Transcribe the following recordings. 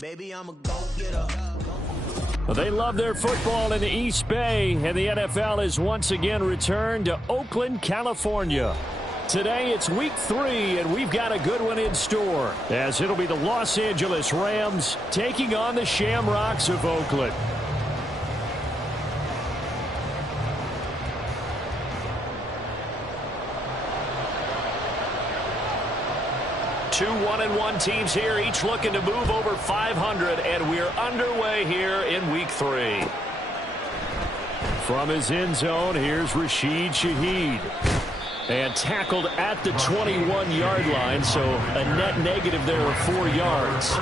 Baby, I'm a go-getter. They love their football in the East Bay, and the NFL has once again returned to Oakland, California. Today it's week 3, and we've got a good one in store, as it'll be the Los Angeles Rams taking on the Shamrocks of Oakland. Two 1-1 teams here, each looking to move over 500, and we're underway here in week 3. From his end zone, here's Rashid Shaheed. And tackled at the 21-yard line, so a net negative there of 4 yards.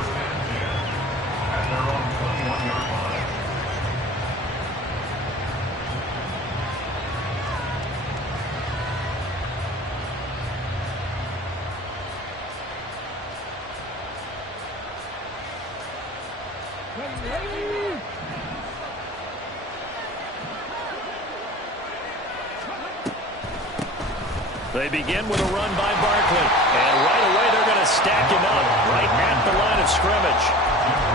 They begin with a run by Barkley. And right away they're going to stack him up right at the line of scrimmage.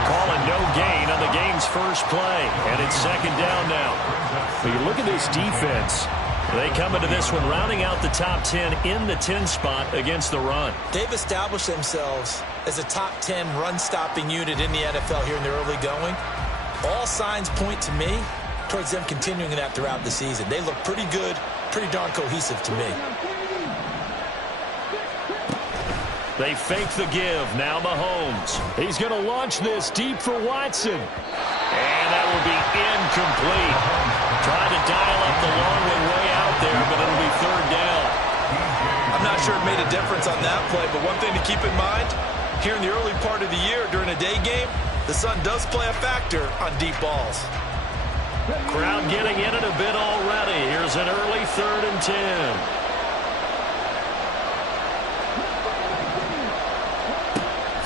Calling no gain on the game's first play. And it's second down now. But you look at this defense. They come into this one rounding out the top 10 in the 10 spot against the run. They've established themselves as a top 10 run-stopping unit in the NFL here in the early going. All signs point to me towards them continuing that throughout the season. They look pretty good, pretty darn cohesive to me. They fake the give. Now Mahomes. He's going to launch this deep for Watson. And that will be incomplete. Trying to dial up the long way out there, but it'll be third down. I'm not sure it made a difference on that play, but one thing to keep in mind, here in the early part of the year during a day game, the sun does play a factor on deep balls. Crowd getting in it a bit already. Here's an early 3rd and 10.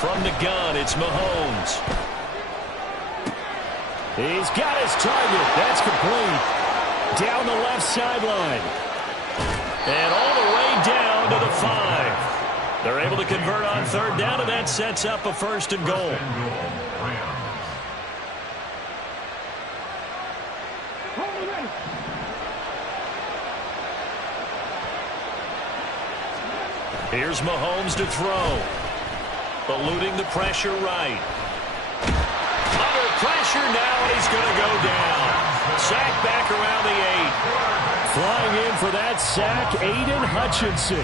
From the gun, it's Mahomes. He's got his target. That's complete. Down the left sideline. And all the way down to the 5. They're able to convert on third down, and that sets up a 1st and goal. Here's Mahomes to throw. Eluding the pressure right. Under pressure now, and he's going to go down. Sack back around the 8. Flying in for that sack, Aiden Hutchinson.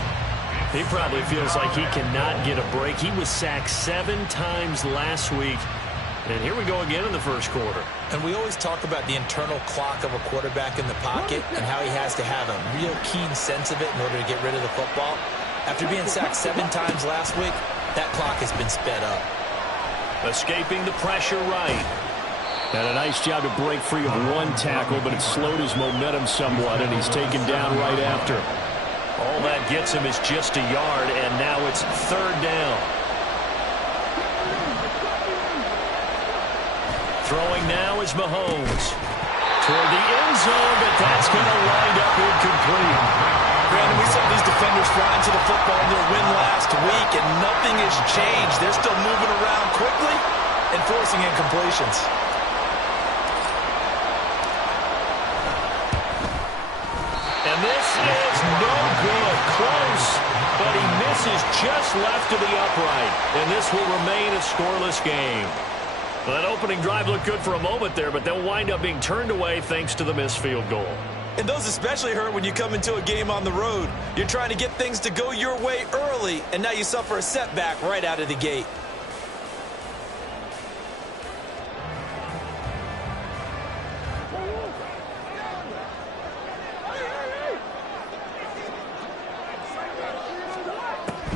He probably feels like he cannot get a break. He was sacked 7 times last week. And here we go again in the first quarter. And we always talk about the internal clock of a quarterback in the pocket and how he has to have a real keen sense of it in order to get rid of the football. After being sacked 7 times last week, that clock has been sped up. Escaping the pressure right. And a nice job to break free of 1 tackle, but it slowed his momentum somewhat, and he's taken down right after. All that gets him is just a yard, and now it's third down. Throwing now is Mahomes. Toward the end zone, but that's going to wind up incomplete. Brandon, we saw these defenders flying to the football in their win last week, and nothing has changed. They're still moving around quickly and forcing incompletions. And this is no good. Close, but he misses just left of the upright. And this will remain a scoreless game. Well, that opening drive looked good for a moment there, but they'll wind up being turned away thanks to the missed field goal. And those especially hurt when you come into a game on the road. You're trying to get things to go your way early, and now you suffer a setback right out of the gate.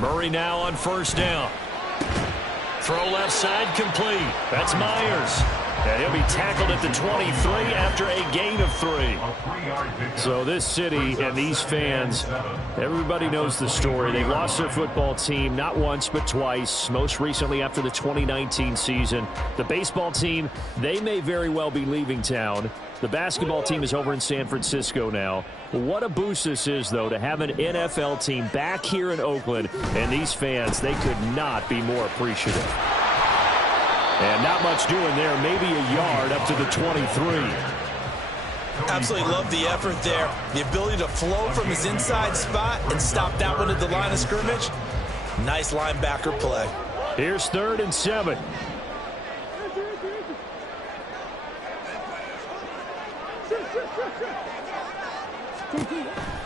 Murray now on first down. Throw left side complete. That's Myers. And he'll be tackled at the 23 after a gain of 3. So this city and these fans, everybody knows the story. They lost their football team not once but twice, most recently after the 2019 season. The baseball team, they may very well be leaving town. The basketball team is over in San Francisco now. What a boost this is, though, to have an NFL team back here in Oakland. And these fans, they could not be more appreciative. And not much doing there, maybe a yard up to the 23. Absolutely love the effort there. The ability to flow from his inside spot and stop that one at the line of scrimmage. Nice linebacker play. Here's 3rd and 7.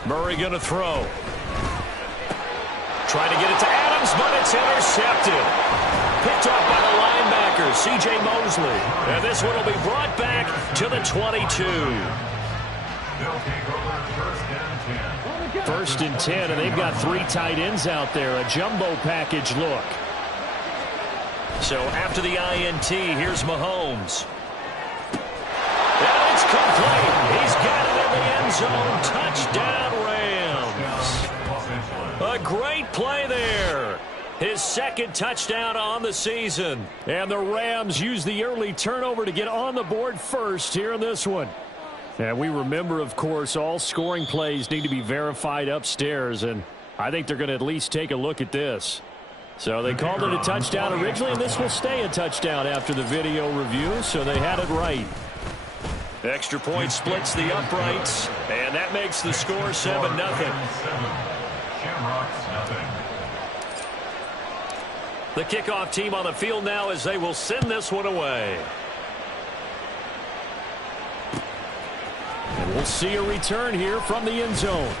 Murray going to throw. Trying to get it to Adams, but it's intercepted. Picked off by the linebacker, C.J. Mosley. And this one will be brought back to the 22. 1st and 10, and they've got 3 tight ends out there. A jumbo package look. So after the INT, here's Mahomes. And it's complete. He's got it in the end zone. Touchdown, Rams. A great play there. His 2nd touchdown on the season. And the Rams use the early turnover to get on the board first here in this one. And we remember, of course, all scoring plays need to be verified upstairs. And I think they're going to at least take a look at this. So they called it a touchdown originally, and this will stay a touchdown after the video review. So they had it right. Extra point splits the uprights. And that makes the score 7-0. The kickoff team on the field now as they will send this one away. And we'll see a return here from the end zone.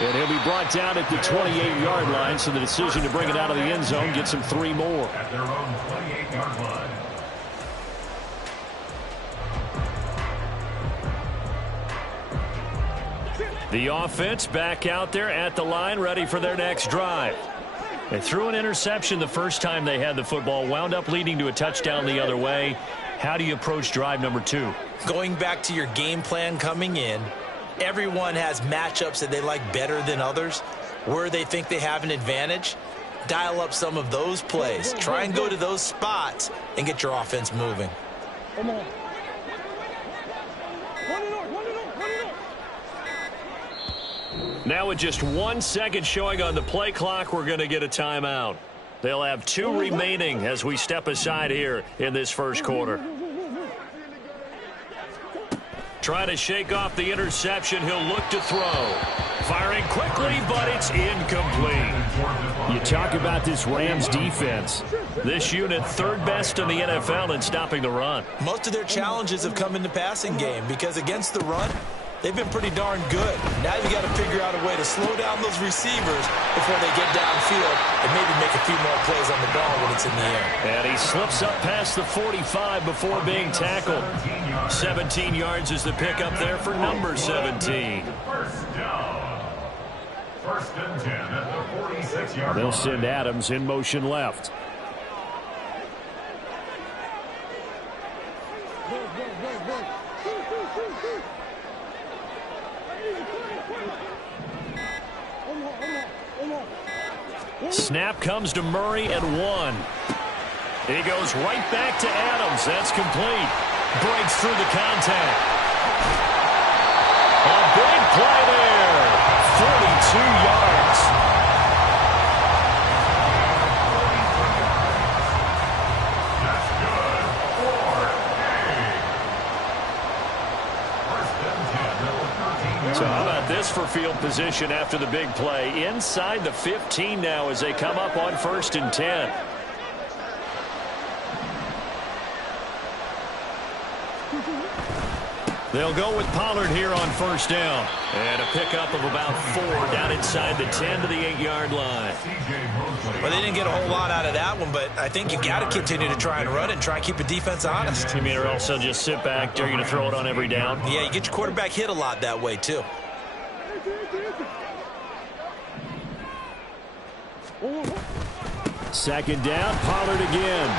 And he'll be brought down at the 28-yard line, so the decision to bring it out of the end zone gets him 3 more. At their own 28-yard line. The offense back out there at the line, ready for their next drive. They threw an interception the first time they had the football, wound up leading to a touchdown the other way. How do you approach drive number 2? Going back to your game plan coming in, everyone has matchups that they like better than others. Where they think they have an advantage, dial up some of those plays. Try and go to those spots and get your offense moving. Now with just 1 second showing on the play clock, we're going to get a timeout. They'll have 2 remaining as we step aside here in this first quarter. Trying to shake off the interception. He'll look to throw. Firing quickly, but it's incomplete. You talk about this Rams defense. This unit 3rd best in the NFL in stopping the run. Most of their challenges have come in the passing game because against the run, they've been pretty darn good. Now you got to figure out a way to slow down those receivers before they get downfield and maybe make a few more plays on the ball when it's in the air. And he slips up past the 45 before being tackled. 17 yards is the pickup there for number 17. First down. 1st and 10 at the 46-yard line. They'll send Adams in motion left. Snap comes to Murray at 1. He goes right back to Adams. That's complete. Breaks through the contact. A big play there. 42 yards. That's good for a 1st and 10 at the 13-yard So how line. about this for field position after the big play? Inside the 15 now as they come up on 1st and 10. They'll go with Pollard here on 1st down. And a pickup of about 4 down inside the 10 to the 8-yard line. Well, they didn't get a whole lot out of that one, but I think you got to continue to try and run it and try and keep the defense honest. You mean, or also just sit back, dare you to throw it on every down? Yeah, you get your quarterback hit a lot that way, too. Second down, Pollard again.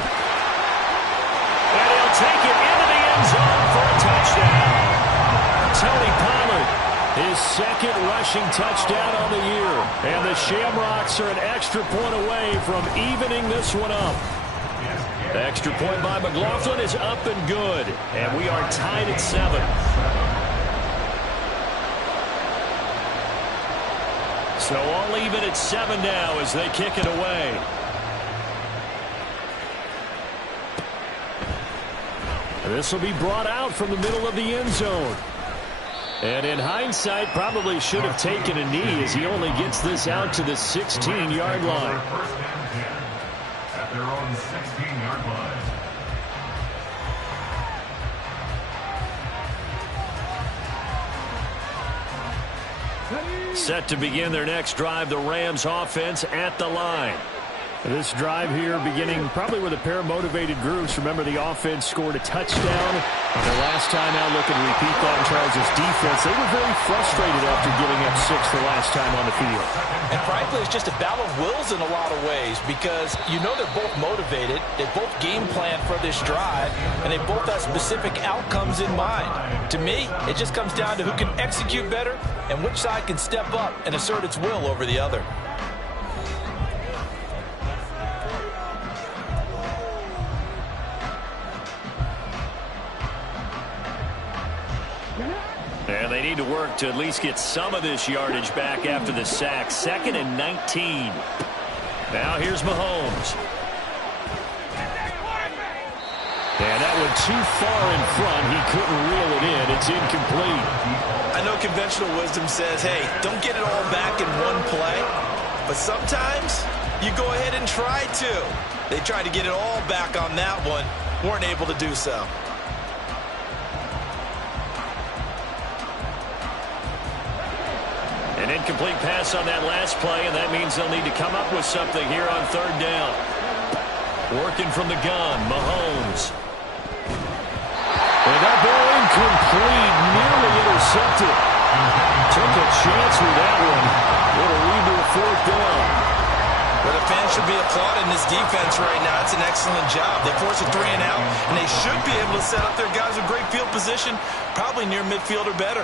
And he'll take it into the end zone for a touchdown. Tony Pollard, his 2nd rushing touchdown on the year. And the Shamrocks are an extra point away from evening this one up. The extra point by McLaughlin is up and good. And we are tied at 7. So all even at 7 now as they kick it away. This will be brought out from the middle of the end zone. And in hindsight, probably should have taken a knee as he only gets this out to the 16-yard line. First and 10 at their own 16-yard line. Set to begin their next drive, the Rams offense at the line. This drive here beginning probably with a pair of motivated groups. Remember, the offense scored a touchdown on their last time out. Looking to repeat that in Charles' defense. They were very frustrated after giving up 6 the last time on the field. And frankly, it's just a battle of wills in a lot of ways because you know they're both motivated. They both game plan for this drive, and they both have specific outcomes in mind. To me, it just comes down to who can execute better and which side can step up and assert its will over the other. And they need to work to at least get some of this yardage back after the sack. 2nd and 19. Now here's Mahomes. And that went too far in front. He couldn't reel it in. It's incomplete. I know conventional wisdom says, hey, don't get it all back in one play. But sometimes you go ahead and try to. They tried to get it all back on that one. Weren't able to do so. An incomplete pass on that last play, and that means they'll need to come up with something here on 3rd down. Working from the gun, Mahomes. And that ball incomplete, nearly intercepted. Took a chance with that one. It'll lead to a 4th down. Well, the fans should be applauding this defense right now. It's an excellent job. They force a 3 and out, and they should be able to set up their guys with great field position, probably near midfield or better.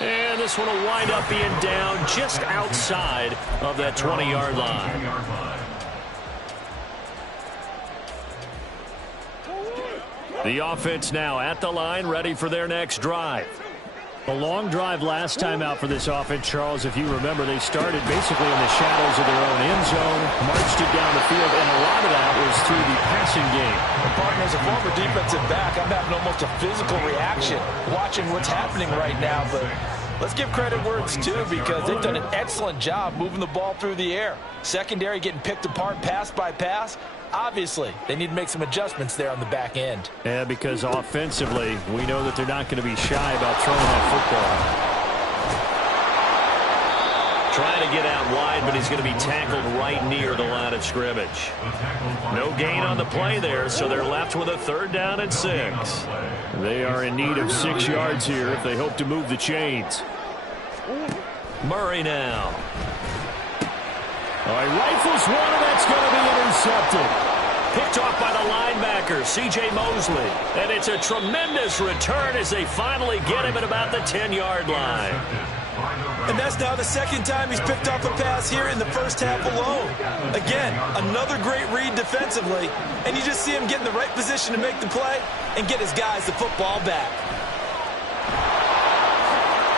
And this one will wind up being down just outside of that 20-yard line. The offense now at the line, ready for their next drive. A long drive last time out for this offense, Charles. If you remember, they started basically in the shadows of their own end zone, marched it down the field, and a lot of that was through the passing game. And partner, as a former defensive back, I'm having almost a physical reaction watching what's happening right now. But let's give credit where it's due because they've done an excellent job moving the ball through the air. Secondary getting picked apart pass by pass. Obviously, they need to make some adjustments there on the back end. Yeah, because offensively, we know that they're not going to be shy about throwing that football. Trying to get out wide, but he's going to be tackled right near the line of scrimmage. No gain on the play there, so they're left with a 3rd down and 6. They are in need of 6 yards here if they hope to move the chains. Murray now. All right, rifles one, and that's going to be intercepted. Picked off by the linebacker, C.J. Mosley. And it's a tremendous return as they finally get him at about the 10-yard line. And that's now the 2nd time he's picked off a pass here in the first half alone. Again, another great read defensively. And you just see him get in the right position to make the play and get his guys the football back.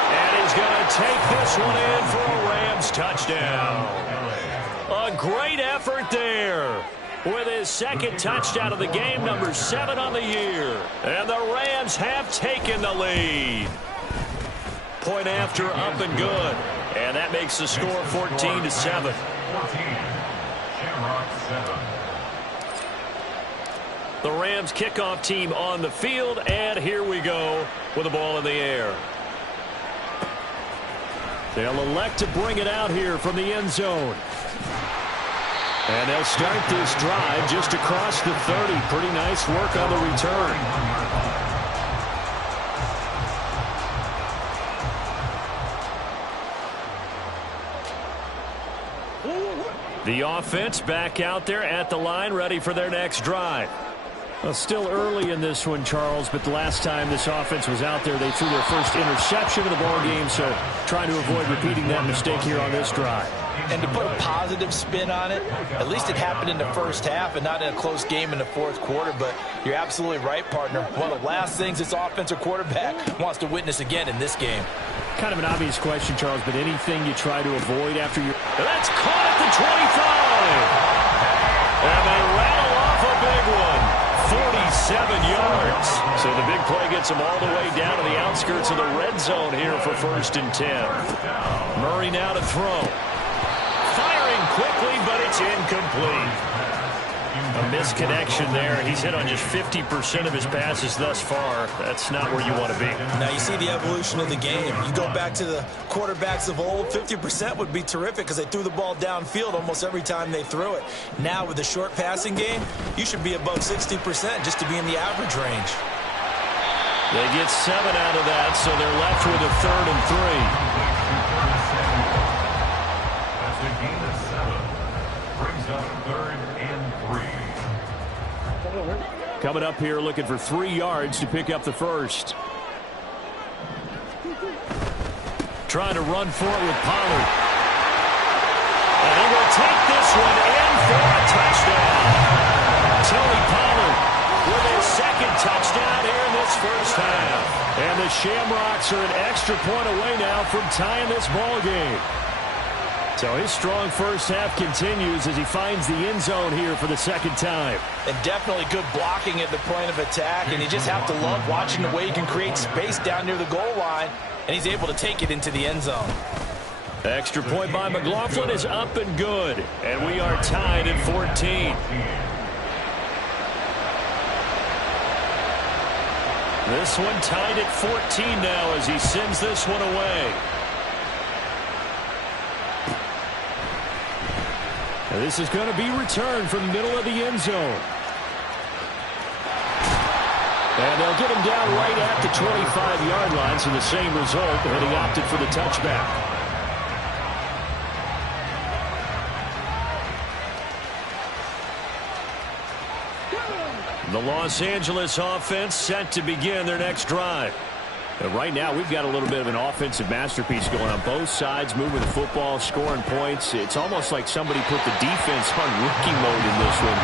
And he's going to take this one in for a Rams touchdown. A great effort there with his 2nd touchdown of the game, number 7 on the year. And the Rams have taken the lead. Point after, up and good. And that makes the score 14-7. The Rams kickoff team on the field, and here we go with the ball in the air. They'll elect to bring it out here from the end zone. And they'll start this drive just across the 30. Pretty nice work on the return. The offense back out there at the line, ready for their next drive. Well, still early in this one, Charles, but the last time this offense was out there, they threw their first interception of the ball game, so trying to avoid repeating that mistake here on this drive. And to put a positive spin on it, at least it happened in the first half and not in a close game in the 4th quarter, but you're absolutely right, partner. One of the last things this offensive quarterback wants to witness again in this game. Kind of an obvious question, Charles, but anything you try to avoid after you... That's caught at the 25! And they rattle off a big one. 47 yards. So the big play gets them all the way down to the outskirts of the red zone here for 1st and 10. Murray now to throw. Firing quickly, but it's incomplete. A misconnection there. He's hit on just 50% of his passes thus far. That's not where you want to be. Now you see the evolution of the game. You go back to the quarterbacks of old, 50% would be terrific because they threw the ball downfield almost every time they threw it. Now with the short passing game, you should be above 60% just to be in the average range. They get 7 out of that, so they're left with a 3rd and 3. That's a gain of 7. Brings up 3rd and 3. Coming up here looking for 3 yards to pick up the first. Trying to run for it with Pollard. And he will take this one in for a touchdown. Tony Pollard with his 2nd touchdown here in this first half. And the Shamrocks are an extra point away now from tying this ball game. So his strong first half continues as he finds the end zone here for the 2nd time. And definitely good blocking at the point of attack. And you just have to love watching the way he can create space down near the goal line. And he's able to take it into the end zone. Extra point by McLaughlin is up and good. And we are tied at 14. This one tied at 14 now as he sends this one away. And this is going to be returned from the middle of the end zone. And they'll get him down right at the 25-yard line, so the same result, and he opted for the touchback. The Los Angeles offense set to begin their next drive. And right now, we've got a little bit of an offensive masterpiece going on both sides, moving the football, scoring points. It's almost like somebody put the defense on rookie mode in this one.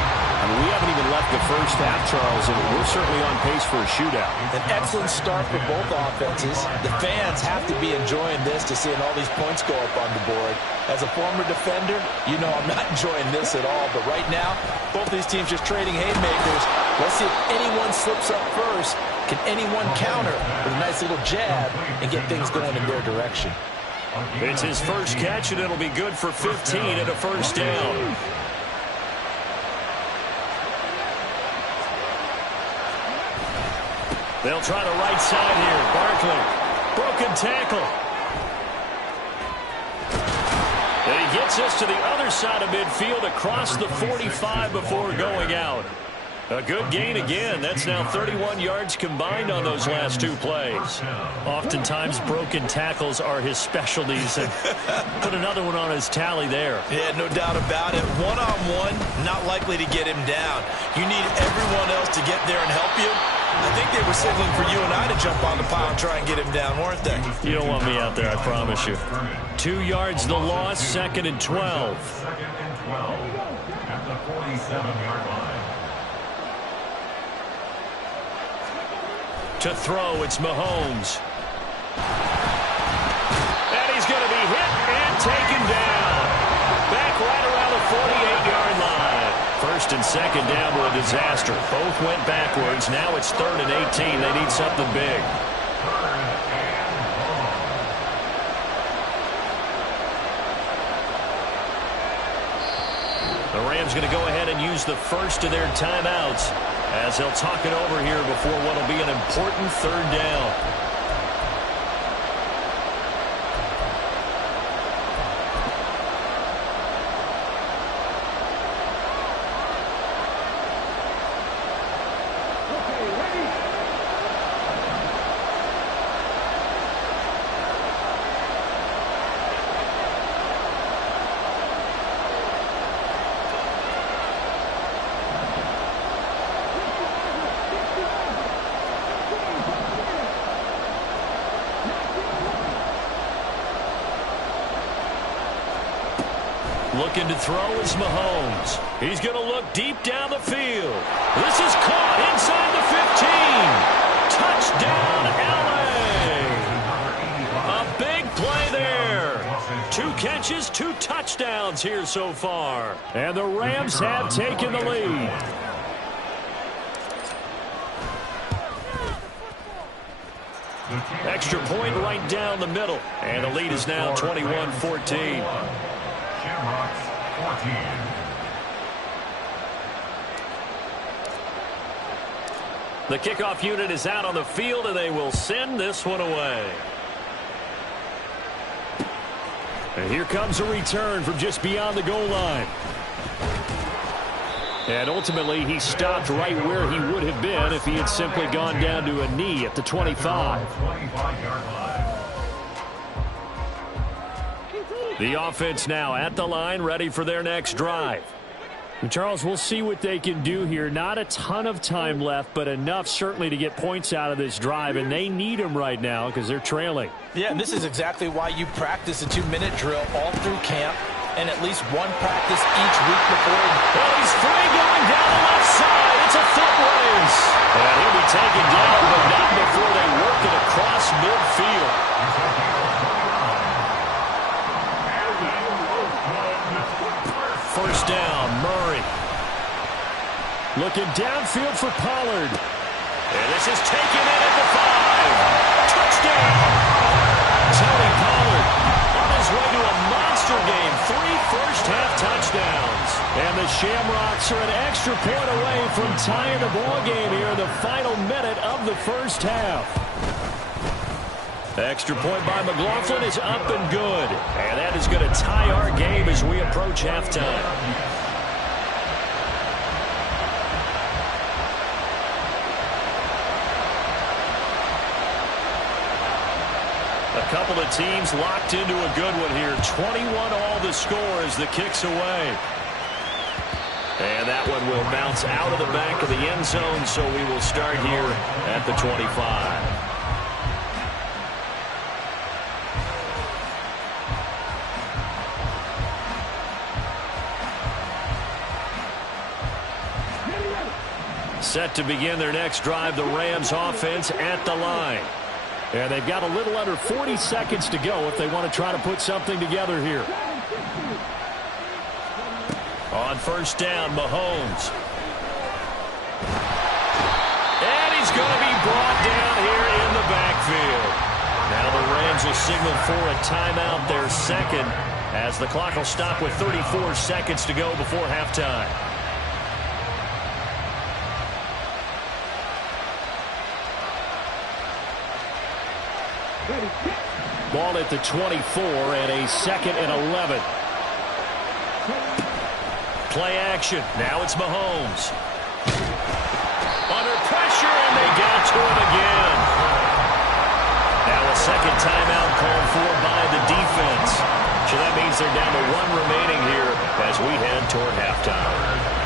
I mean, we haven't even left the first half, Charles, and we're certainly on pace for a shootout. An excellent start for both offenses. The fans have to be enjoying this to seeing all these points go up on the board. As a former defender, you know I'm not enjoying this at all. But right now, both these teams just trading haymakers. Let's see if anyone slips up first. Can anyone counter with a nice little jab and get things going in their direction? It's his first catch, and it'll be good for 15 and a first down. They'll try the right side here. Barkley. Broken tackle. And he gets us to the other side of midfield across the 45 before going out. A good gain again. That's now 31 yards combined on those last 2 plays. Oftentimes, broken tackles are his specialties. And put another one on his tally there. Yeah, no doubt about it. One-on-one, not likely to get him down. You need everyone else to get there and help you. I think they were signaling for you and I to jump on the pile and try and get him down, weren't they? You don't want me out there, I promise you. 2 yards the loss, 2nd and 12. 2nd and 12 at the 47-yard line. To throw, it's Mahomes. And he's going to be hit and taken down. Back right around the 48-yard line. 1st and 2nd down were a disaster. Both went backwards. Now it's 3rd and 18. They need something big. The Rams going to go ahead and use the first of their timeouts as they'll talk it over here before what will be an important 3rd down. Looking to throw is Mahomes. He's going to look deep down the field. This is caught inside the 15. Touchdown, L.A. A big play there. 2 catches, 2 touchdowns here so far. And the Rams have taken the lead. Extra point right down the middle. And the lead is now 21-14. Shamrocks 14. The kickoff unit is out on the field, and they will send this one away. And here comes a return from just beyond the goal line. And ultimately, he stopped right where he would have been if he had simply gone down to a knee at the 25. The offense now at the line, ready for their next drive. And Charles, we'll see what they can do here. Not a ton of time left, but enough certainly to get points out of this drive, and they need them right now because they're trailing. Yeah, and this is exactly why you practice a 2-minute drill all through camp and at least one practice each week before. Well, he's free going down the left side. It's a foot race. And he'll be taken down, but not before they work it across midfield. First down, Murray. Looking downfield for Pollard. And this is taken in at the 5. Touchdown! Tony Pollard on his way to a monster game. 3 first-half touchdowns. And the Shamrocks are an extra point away from tying the ball game here in the final minute of the first half. Extra point by McLaughlin is up and good. And that is going to tie our game as we approach halftime. A couple of teams locked into a good one here. 21 all the score as the kick's away. And that one will bounce out of the back of the end zone, so we will start here at the 25. Set to begin their next drive, the Rams offense at the line. And they've got a little under 40 seconds to go if they want to try to put something together here. On first down, Mahomes. And he's going to be brought down here in the backfield. Now the Rams will signal for a timeout, their second, as the clock will stop with 34 seconds to go before halftime. Ball at the 24 and a 2nd and 11. Play action. Now it's Mahomes. Under pressure, and they got to him again. Now a second timeout called for by the defense. So that means they're down to 1 remaining here as we head toward halftime.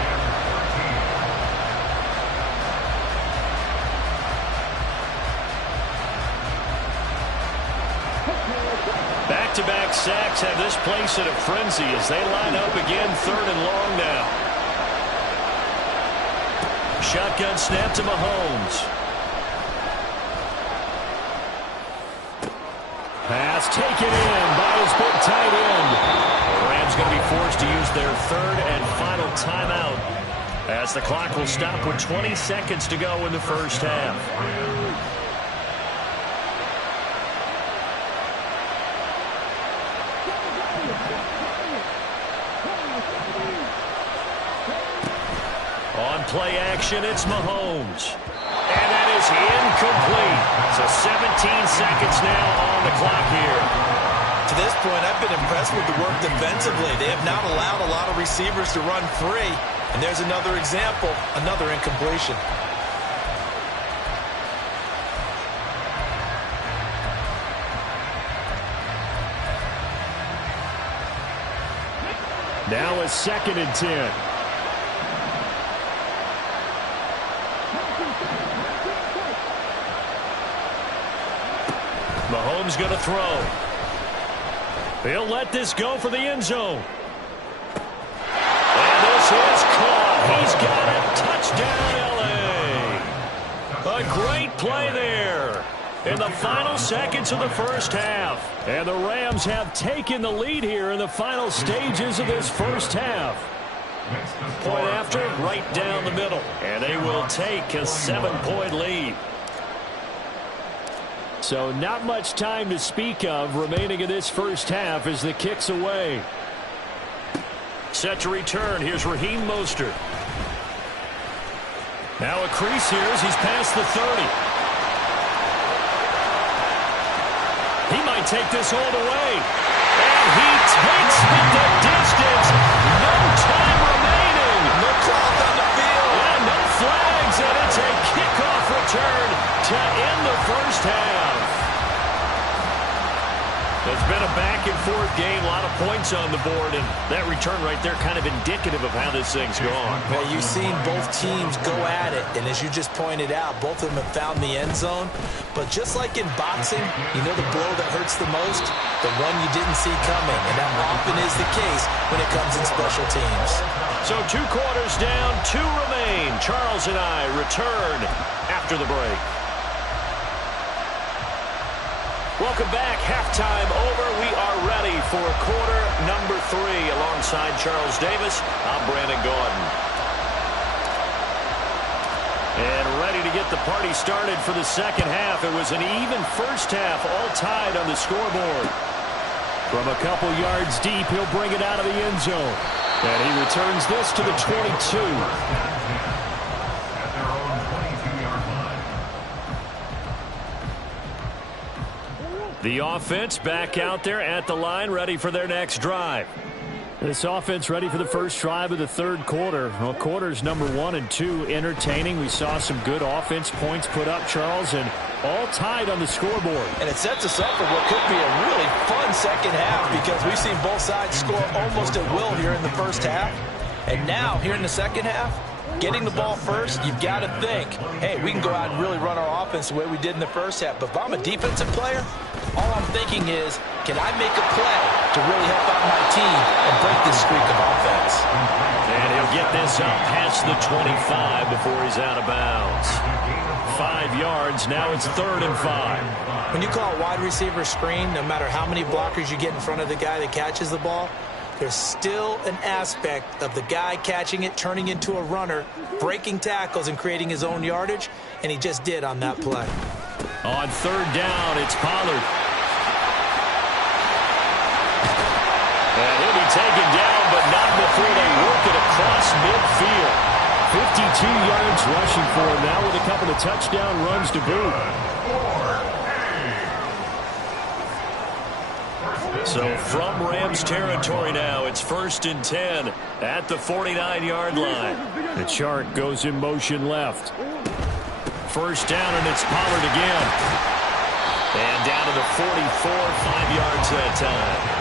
Back-to-back sacks have this place in a frenzy as they line up again 3rd and long now. Shotgun snap to Mahomes. Pass taken in by his big tight end. The Rams going to be forced to use their 3rd and final timeout as the clock will stop with 20 seconds to go in the first half. On play action, it's Mahomes. And that is incomplete. So 17 seconds now on the clock here. To this point, I've been impressed with the work defensively. They have not allowed a lot of receivers to run free. And there's another example, another incompletion. Now a 2nd and 10. Mahomes going to throw. He'll let this go for the end zone. And this is caught. He's got it. Touchdown, L.A. A great play there. in the final seconds of the first half. And the Rams have taken the lead here in the final stages of this first half. Point after, right down the middle. And they will take a 7-point lead. So not much time to speak of remaining in this first half as the kick's away. Set to return. Here's Raheem Mostert. Now a crease here as he's past the 30. He might take this all the way. And he takes it the distance. No time remaining. No clock on the field. Yeah, no flags, and it's a kickoff return to end the first half. It's been a back-and-forth game, a lot of points on the board, and that return right there kind of indicative of how this thing's gone. Well, you've seen both teams go at it, and as you just pointed out, both of them have found the end zone. But just like in boxing, you know the blow that hurts the most? The one you didn't see coming, and that often is the case when it comes in special teams. So 2 quarters down, 2 remain. Charles and I return after the break. Welcome back. Halftime over. We are ready for quarter number 3. Alongside Charles Davis, I'm Brandon Gaudin. And ready to get the party started for the second half. It was an even first half, all tied on the scoreboard. From a couple yards deep, he'll bring it out of the end zone. And he returns this to the 22. The offense back out there at the line, ready for their next drive. This offense ready for the first drive of the third quarter. Well, quarters number 1 and 2 entertaining. We saw some good offense points put up, Charles, and all tied on the scoreboard. And it sets us up for what could be a really fun second half because we've seen both sides score almost at will here in the first half. And now, here in the second half, getting the ball first, you've got to think, hey, we can go out and really run our offense the way we did in the first half. But if I'm a defensive player, all I'm thinking is, can I make a play to really help out my team and break this streak of offense? And he'll get this up past the 25 before he's out of bounds. 5 yards, now it's 3rd and 5. When you call a wide receiver screen, no matter how many blockers you get in front of the guy that catches the ball, there's still an aspect of the guy catching it, turning into a runner, breaking tackles and creating his own yardage, and he just did on that play. On 3rd down, it's Pollard. And he'll be taken down, but not before they work it across midfield. 52 yards rushing for him now with a couple of touchdown runs to boot. So from Rams territory now, it's 1st and 10 at the 49-yard line. The chart goes in motion left. 1st down, and it's Pollard again. And down to the 44, 5 yards that time.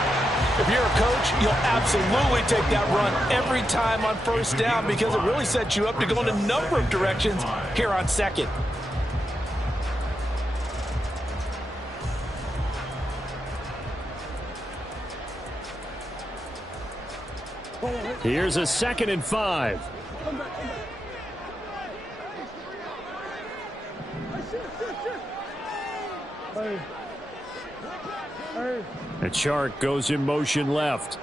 If you're a coach, you'll absolutely take that run every time on 1st down because it really sets you up to go in a number of directions here on 2nd. Here's a 2nd and 5. The chart goes in motion left.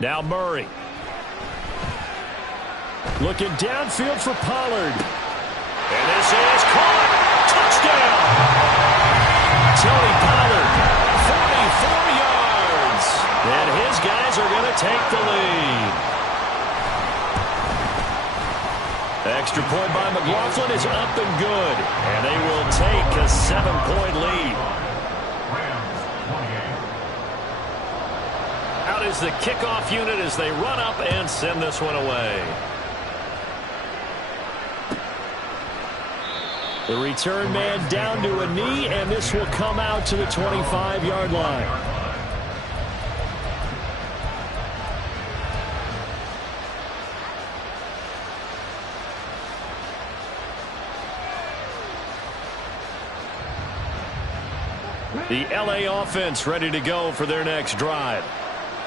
Now Murray. Looking downfield for Pollard. And this is caught. Touchdown. Tony Pollard, 44 yards. And his guys are going to take the lead. Extra point by McLaughlin is up and good. And they will take a 7-point lead. Out is the kickoff unit as they run up and send this one away. The return man down to a knee, and this will come out to the 25-yard line. The LA offense ready to go for their next drive.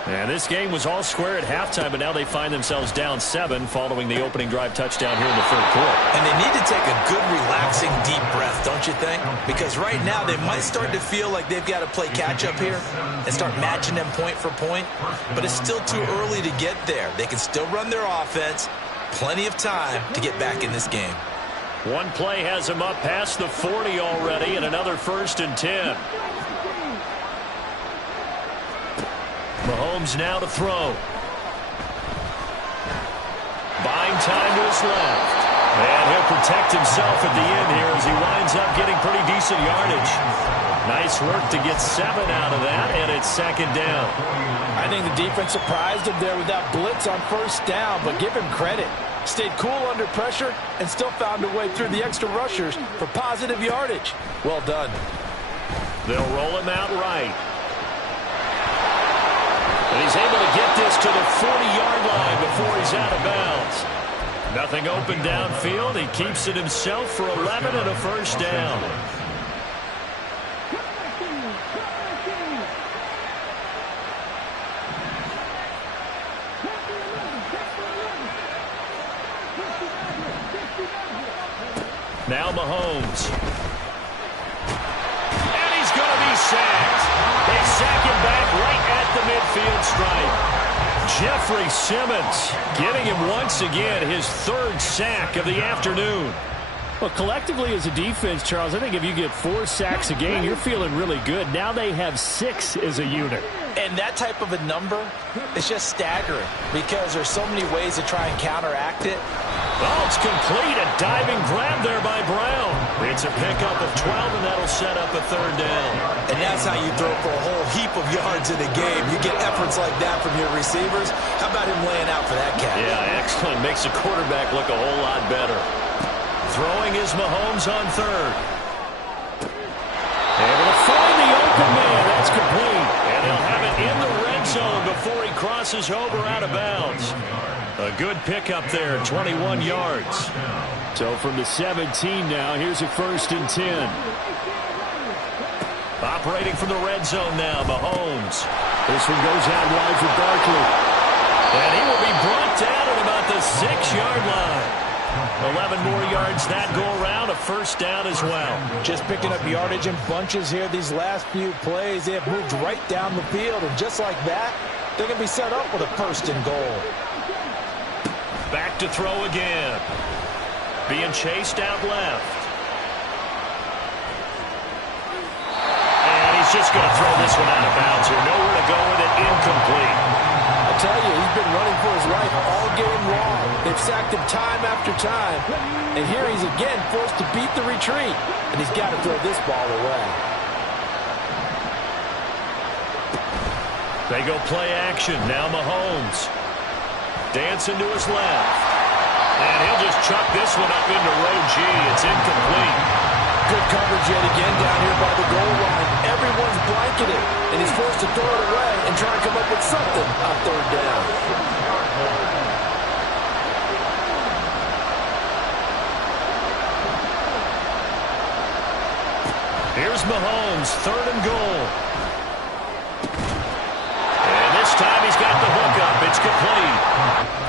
And this game was all square at halftime, but now they find themselves down 7 following the opening drive touchdown here in the third quarter. And they need to take a good, relaxing, deep breath, don't you think? Because right now they might start to feel like they've got to play catch-up here and start matching them point for point. But it's still too early to get there. They can still run their offense. Plenty of time to get back in this game. One play has them up past the 40 already, and another 1st and 10. Mahomes now to throw. Buying time to his left. And he'll protect himself at the end here as he winds up getting pretty decent yardage. Nice work to get 7 out of that, and it's 2nd down. I think the defense surprised him there with that blitz on 1st down, but give him credit. Stayed cool under pressure and still found a way through the extra rushers for positive yardage. Well done. They'll roll him out right. And he's able to get this to the 40-yard line before he's out of bounds. Nothing open downfield. He keeps it himself for 11 and a 1st down. Now Mahomes. And he's going to be sacked. They sack him back right at the midfield stripe. Jeffrey Simmons getting him once again his 3rd sack of the afternoon. Well, collectively as a defense, Charles, I think if you get 4 sacks a game, you're feeling really good. Now they have 6 as a unit. And that type of a number is just staggering because there's so many ways to try and counteract it. Oh, it's complete. A diving grab there by Brown. It's a pickup of 12, and that'll set up a 3rd down. And that's how you throw for a whole heap of yards in a game. You get efforts like that from your receivers. How about him laying out for that catch? Yeah, excellent. Makes the quarterback look a whole lot better. Throwing is Mahomes on 3rd. Able to find the open man. That's complete. And he'll have it in the red zone before he crosses over out of bounds. A good pickup there, 21 yards. So from the 17 now, here's a 1st and 10. Operating from the red zone now, Mahomes. This one goes out wide for Barkley. And he will be brought down at about the 6-yard line. 11 more yards that go around, a 1st down as well. Just picking up yardage in bunches here these last few plays. They have moved right down the field, and just like that, they're going to be set up with a 1st and goal. Back to throw again. Being chased out left. And he's just going to throw this one out of bounds here. Nowhere to go with it, incomplete. I tell you, he's been running for his life all game long. They've sacked him time after time. And here he's again forced to beat the retreat. And he's got to throw this ball away. They go play action. Now Mahomes. Dancing to his left. And he'll just chuck this one up into row G. It's incomplete. Good coverage yet again down here by the goal line. Everyone's blanketed, and he's forced to throw it away and try to come up with something on 3rd down. Here's Mahomes, 3rd and goal. And this time he's got the hook up. It's complete.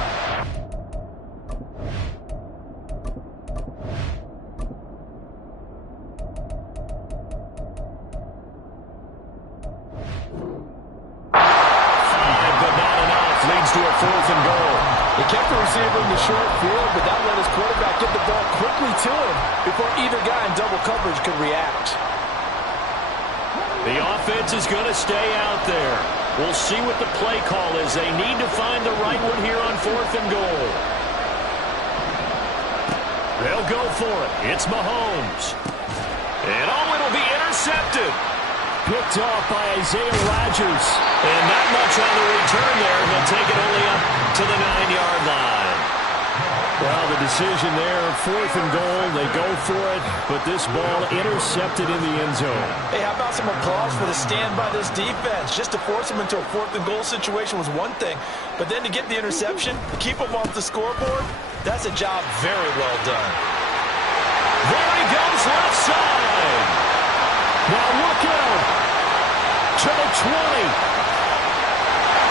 To a 4th and goal. They kept the receiver in the short field, but that let his quarterback get the ball quickly to him before either guy in double coverage could react. The offense is going to stay out there. We'll see what the play call is. They need to find the right one here on 4th and goal. They'll go for it. It's Mahomes. And it'll be intercepted. Picked off by Isaiah Rodgers. And not much on the return there. He'll take it only up to the 9-yard line. Well, the decision there, 4th and goal. They go for it, but this ball intercepted in the end zone. Hey, how about some applause for the stand by this defense? Just to force them into a 4th and goal situation was one thing, but then to get the interception, keep them off the scoreboard, that's a job very well done. There he goes, left side. Now look out to the 20.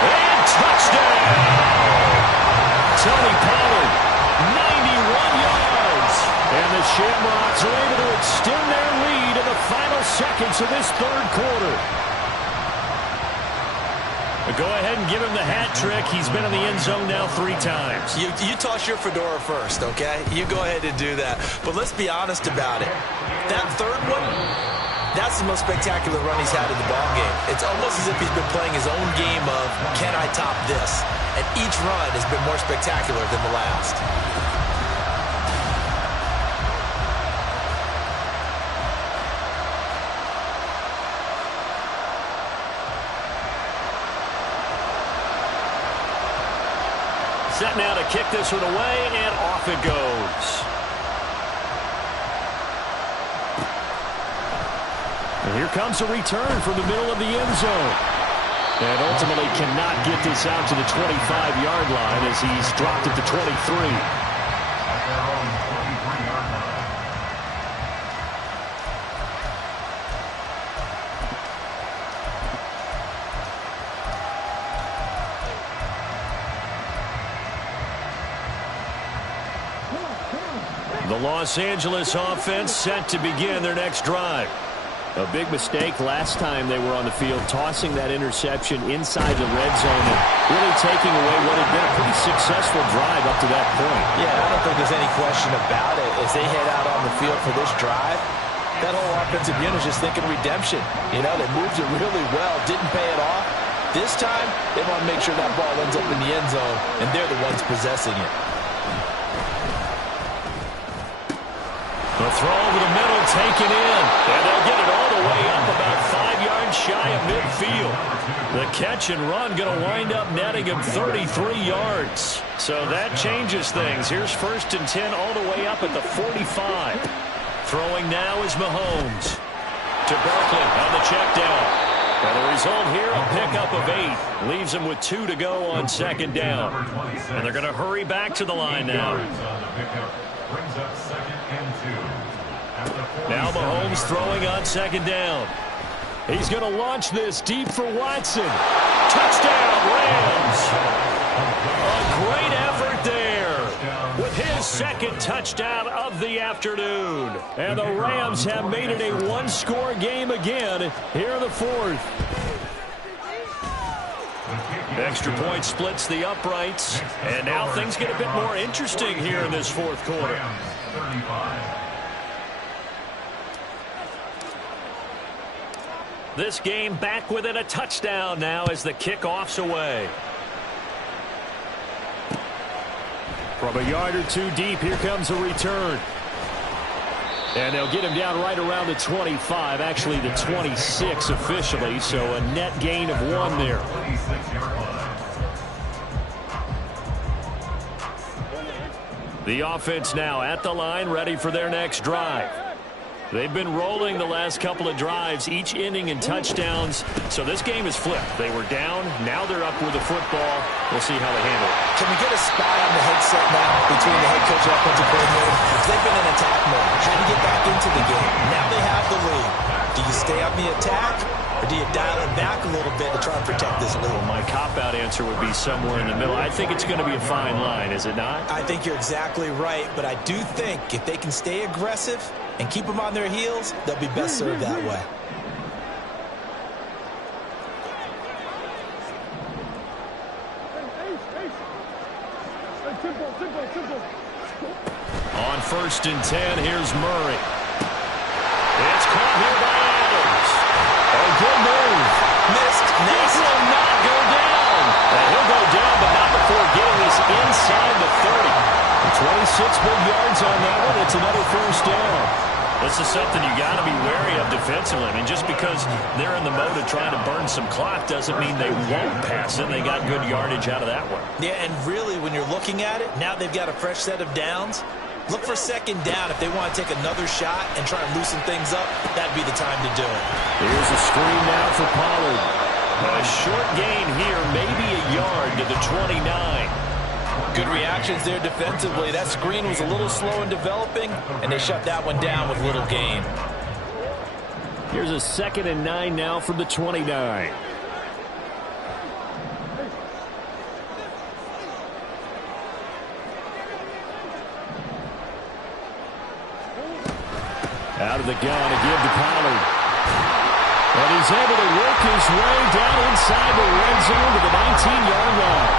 And Touchdown! Tony Pollard, 91 yards. And the Shamrocks are able to extend their lead in the final seconds of this third quarter. Go ahead and give him the hat trick. He's been in the end zone now 3 times. You toss your fedora first, okay? You go ahead and do that. But let's be honest about it. That third one, that's the most spectacular run he's had in the ballgame. It's almost as if he's been playing his own game of, can I top this? And each run has been more spectacular than the last. Set now to kick this one away, and off it goes. And here comes a return from the middle of the end zone. And ultimately cannot get this out to the 25-yard line as he's dropped at the 23. The Los Angeles offense set to begin their next drive. A big mistake last time they were on the field, tossing that interception inside the red zone and really taking away what had been a pretty successful drive up to that point. Yeah, I don't think there's any question about it. As they head out on the field for this drive, that whole offensive unit is just thinking redemption. You know, they moved it really well, didn't pay it off. This time, they want to make sure that ball ends up in the end zone, and they're the ones possessing it. The throw over the middle, taken in. And they'll get it all the way up about 5 yards shy of midfield. The catch and run going to wind up netting him 33 yards. So that changes things. Here's 1st and 10 all the way up at the 45. Throwing now is Mahomes. To Barkley on the check down. And the result here, a pickup of 8. Leaves him with 2 to go on 2nd down. And they're going to hurry back to the line now. Brings up 2nd and 2. Now Mahomes throwing on 2nd down. He's going to launch this deep for Watson. Touchdown, Rams. A great effort there with his 2nd touchdown of the afternoon. And the Rams have made it a 1-score game again here in the 4th. Extra point splits the uprights. And now things get a bit more interesting here in this 4th quarter. This game back within a touchdown now as the kickoff's away. From a yard or 2 deep, here comes a return. And they'll get him down right around the 25, actually the 26 officially, so a net gain of 1 there. The offense now at the line, ready for their next drive. They've been rolling the last couple of drives, each ending in touchdowns. So this game is flipped. They were down. Now they're up with the football. We'll see how they handle it. Can we get a spy on the headset now between the head coach and offensive coordinator? They've been in attack mode. Trying to get back into the game. Now they have the lead. Do you stay on the attack, or do you dial it back a little bit to try and protect this lead? Well, my cop-out answer would be somewhere in the middle. I think it's going to be a fine line, is it not? I think you're exactly right, but I do think if they can stay aggressive and keep them on their heels, they'll be best served that way. On 1st and 10, here's Murray. It's caught here by Adams. A good move. Missed. This will not go down. And he'll go down, but not before getting this inside the 30. 26 big yards on that one. It's another 1st down. This is something you got to be wary of defensively. I mean, just because they're in the mode of trying to burn some clock doesn't mean they won't pass it. They got good yardage out of that one. Yeah, and really, when you're looking at it, now they've got a fresh set of downs. Look for 2nd down if they want to take another shot and try and loosen things up. That'd be the time to do it. Here's a screen now for Pollard. A short gain here, maybe a yard to the 29. Good reactions there defensively. That screen was a little slow in developing, and they shut that one down with little gain. Here's a 2nd and 9 now from the 29. Out of the gun to give to Pollard. And he's able to work his way down inside the red zone to the 19-yard line.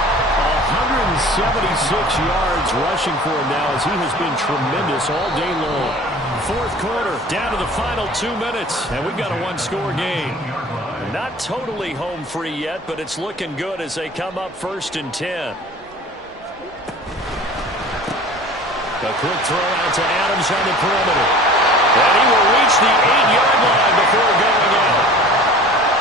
176 yards rushing for him now as he has been tremendous all day long. Fourth quarter, down to the final 2 minutes, and we've got a one-score game. Not totally home free yet, but it's looking good as they come up 1st and 10. A quick throw out to Adams on the perimeter. And he will reach the 8-yard line before going out.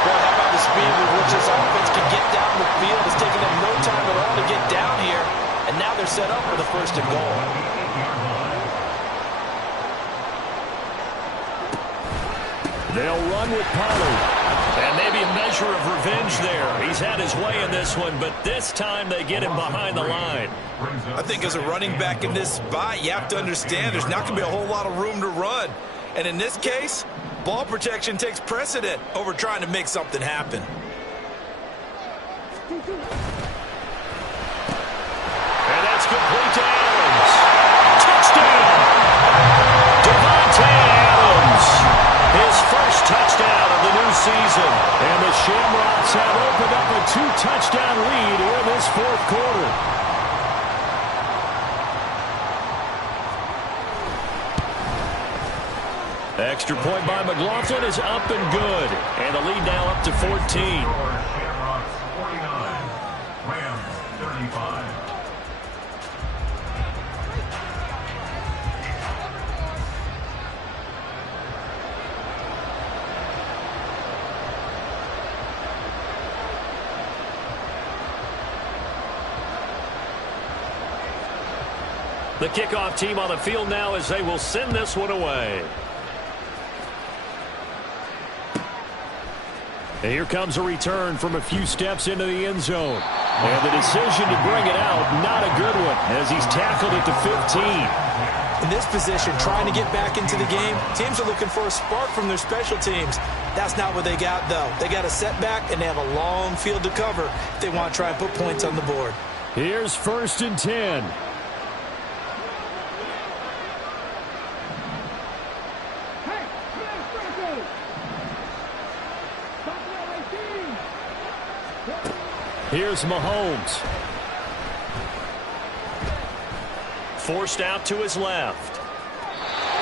Boy, how about the speed with which this offense can get down the field? It's taken them no time at all to get down here. And now they're set up for the 1st and goal. They'll run with Pollard. And maybe a measure of revenge there. He's had his way in this one, but this time they get him behind the line. I think as a running back in this spot, you have to understand there's not going to be a whole lot of room to run. And in this case, ball protection takes precedent over trying to make something happen. And that's complete to Adams. Touchdown! Devontae Adams. His first touchdown of the new season. And the Shamrocks have opened up a 2-touchdown lead here in this fourth quarter. Extra point by McLaughlin is up and good. And the lead now up to 14. Shamrocks 49, Rams 35. The kickoff team on the field now as they will send this one away. And here comes a return from a few steps into the end zone. And the decision to bring it out, not a good one, as he's tackled at the 15. In this position, trying to get back into the game, teams are looking for a spark from their special teams. That's not what they got, though. They got a setback, and they have a long field to cover if they want to try and put points on the board. Here's 1st and 10. Here's Mahomes. Forced out to his left.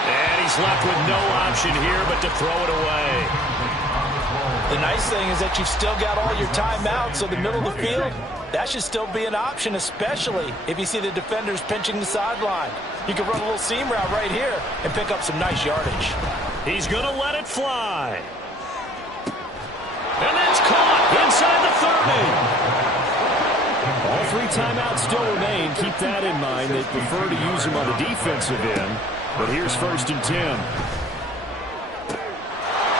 And he's left with no option here but to throw it away. The nice thing is that you've still got all your timeouts, so the middle of the field, that should still be an option, especially if you see the defenders pinching the sideline. You can run a little seam route right here and pick up some nice yardage. He's going to let it fly. And that's caught inside the 30. All 3 timeouts still remain. Keep that in mind. They prefer to use them on the defensive end. But here's 1st and 10.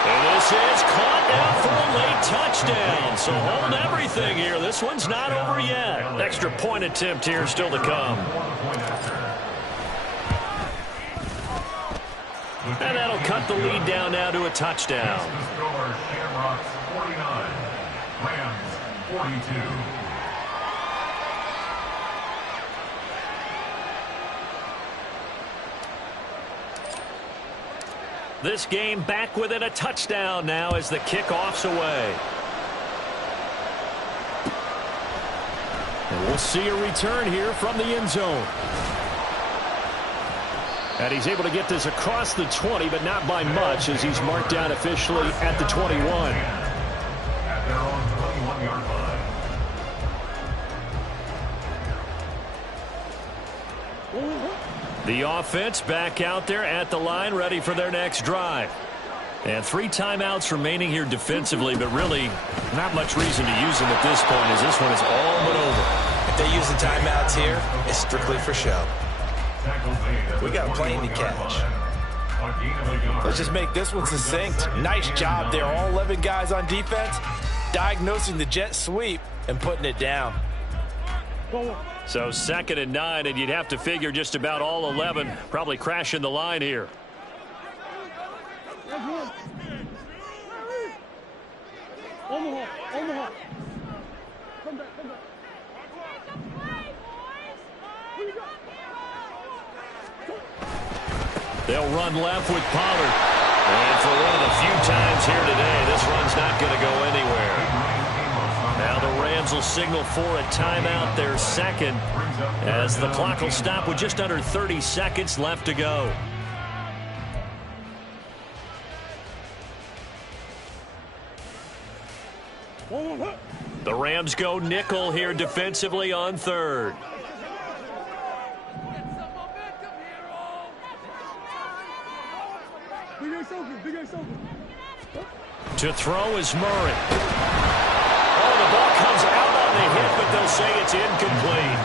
And this is caught now for a late touchdown. So hold everything here. This one's not over yet. Extra point attempt here still to come. And that'll cut the lead down now to a touchdown. Shamrocks 49, Rams 42. This game back within a touchdown now as the kickoff's away. And we'll see a return here from the end zone. And he's able to get this across the 20, but not by much as he's marked down officially at the 21. At their own 21-yard line. The offense back out there at the line, ready for their next drive. And 3 timeouts remaining here defensively, but really not much reason to use them at this point as this one is all but over. If they use the timeouts here, it's strictly for show. We got a plane to catch. Let's just make this one succinct. Nice job there. All 11 guys on defense diagnosing the jet sweep and putting it down. So 2nd and 9, and you'd have to figure just about all 11 probably crashing the line here. Omaha. Come back. They'll run left with Pollard. And for one of the few times here today, this run's not going to go anywhere. Now the Rams will signal for a timeout, their second, as the clock will stop with just under 30 seconds left to go. The Rams go nickel here defensively on third. To throw is Murray. Oh, the ball comes out on the hit, but they'll say it's incomplete.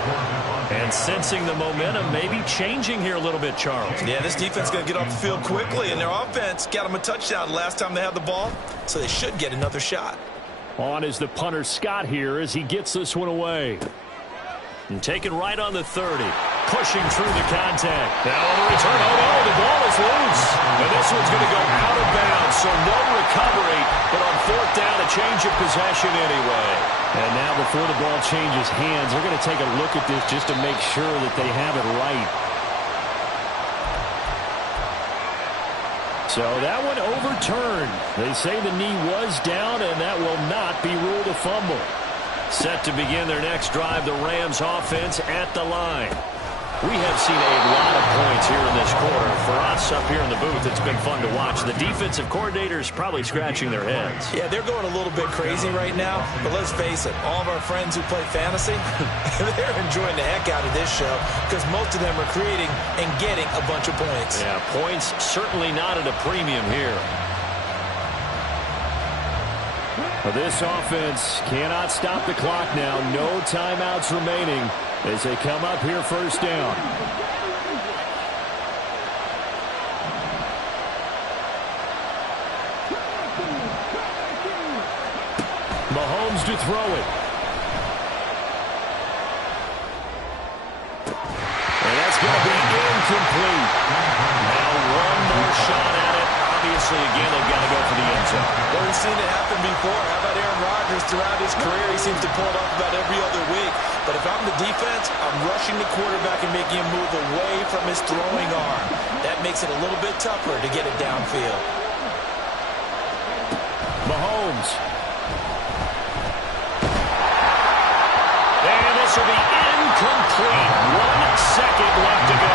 And sensing the momentum, maybe changing here a little bit, Charles. Yeah, this defense is going to get off the field quickly, and their offense got them a touchdown last time they had the ball, so they should get another shot. On is the punter Scott here as he gets this one away. And taken right on the 30. Pushing through the contact. Now on the return. Oh, no, the ball is loose. And this one's going to go out of bounds, so no recovery. But on fourth down, a change of possession anyway. And now before the ball changes hands, they're going to take a look at this just to make sure that they have it right. So that one overturned. They say the knee was down, and that will not be ruled a fumble. Set to begin their next drive, the Rams offense at the line. We have seen a lot of points here in this quarter. For us up here in the booth, it's been fun to watch. The defensive coordinators probably scratching their heads. Yeah, they're going a little bit crazy right now, but let's face it, all of our friends who play fantasy, they're enjoying the heck out of this show because most of them are creating and getting a bunch of points. Yeah, points certainly not at a premium here. Well, this offense cannot stop the clock now. No timeouts remaining as they come up here first down. Mahomes to throw it. And that's going to be incomplete. Now one more shot at it. Obviously, again, they've got to go for the end zone. Well, we've seen it happen before. How about Aaron Rodgers throughout his career? He seems to pull it off about every other week. But if I'm the defense, I'm rushing the quarterback and making him move away from his throwing arm. That makes it a little bit tougher to get it downfield. Mahomes. And this will be incomplete. 1 second left to go.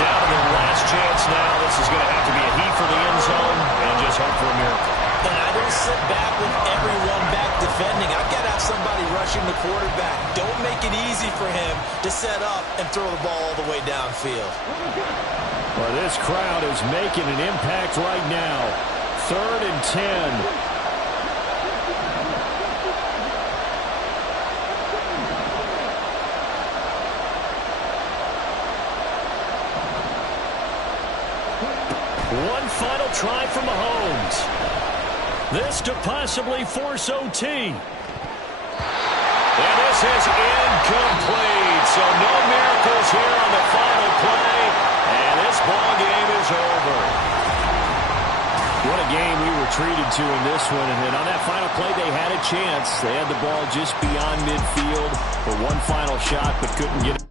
Down to their last chance now. This is going to have to be a heat for the end zone and just hope for a miracle. And I don't sit back with everyone back defending. I've got to have somebody rushing the quarterback. Don't make it easy for him to set up and throw the ball all the way downfield. Well, this crowd is making an impact right now. 3rd and 10. One final try from Mahomes. This to possibly force OT. And this is incomplete. So no miracles here on the final play. And this ball game is over. What a game we were treated to in this one. And on that final play, they had a chance. They had the ball just beyond midfield for one final shot, but couldn't get it.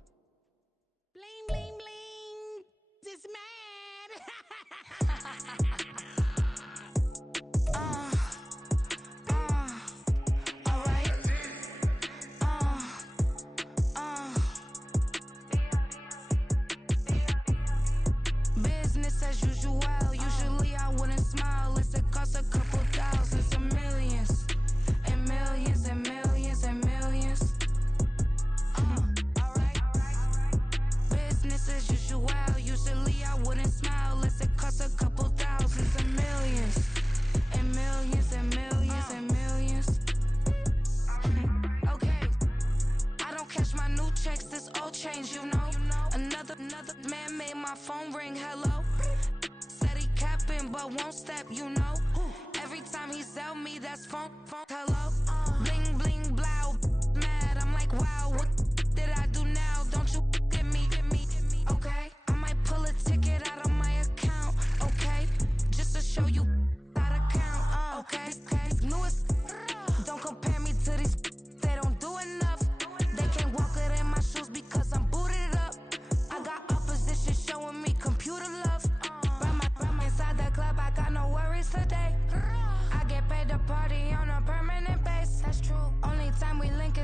Computer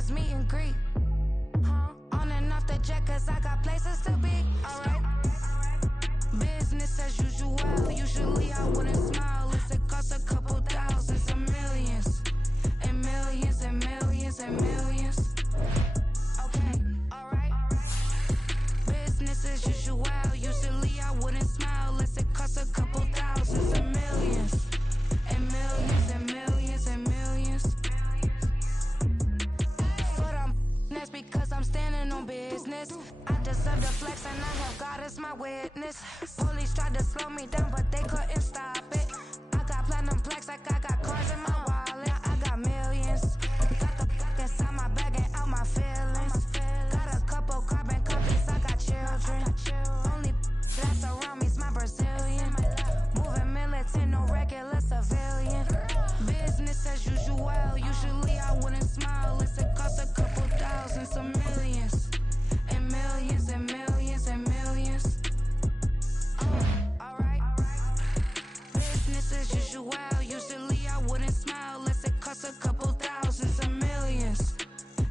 just meet and greet. On and off the jet, cause I got places to be. Alright. Business as usual. Usually I wouldn't smile if it cost a couple thousands of millions. And millions and millions and millions. Okay, alright. Business as usual. Usually I wouldn't smile unless it cost a couple thousands of millions. And millions and millions and millions. But that's because I'm standing on business. I deserve the flex and I have God as my witness. Police tried to slow me down, but they couldn't stop it. I got platinum plaques like I got cars in my wallet. I got millions. Got the fuck inside my bag and out my feelings. Got a couple carbon copies, I got children. Only that's around me's my Brazilian. Moving militant, no regular civilian. Business as usual. Usually I wouldn't smile unless it cost a couple thousands of millions. And millions and millions and millions. Alright. Business as usual. Usually I wouldn't smile unless it cost a couple thousands of millions.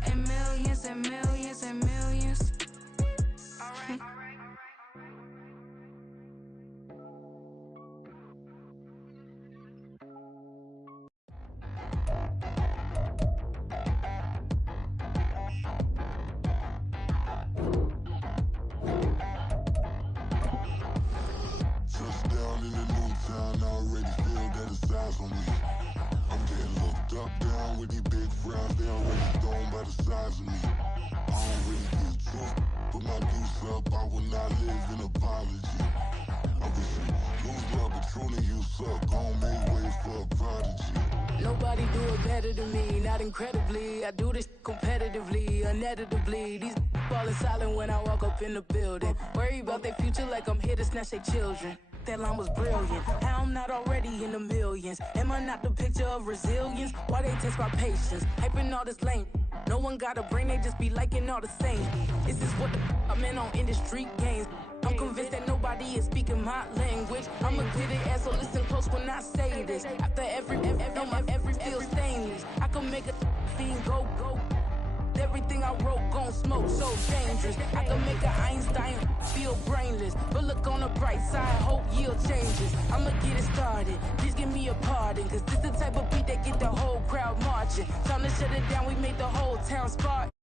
And millions and millions and millions. Alright. Touchdown in the new town, I already feel that it's eyes on me. I'm getting looked up, down with these big frowns, they already thrown by the size of me. I don't really get truth, put my deuce up, I will not live in apology. I wish you lose love, but truly you suck, gon' make way for a prodigy. Nobody do it better than me, not incredibly. I do this competitively, uneditably. These falling silent when I walk up in the building. Worry about their future like I'm here to snatch their children. That line was brilliant. How I'm not already in the millions. Am I not the picture of resilience? Why they test my patience? Hyping all this lame. No one got a brain, they just be liking all the same. This is what the I'm in on industry games. I'm convinced that nobody is speaking my language. I'm a good ass, so listen close when I say this. After every feel stainless. I can make a fiend go. Everything I wrote gon' smoke, so dangerous. I can make an Einstein feel brainless. But look on the bright side, hope yield changes. I'ma get it started, please give me a pardon. Cause this the type of beat that get the whole crowd marching. Time to shut it down, we made the whole town spark.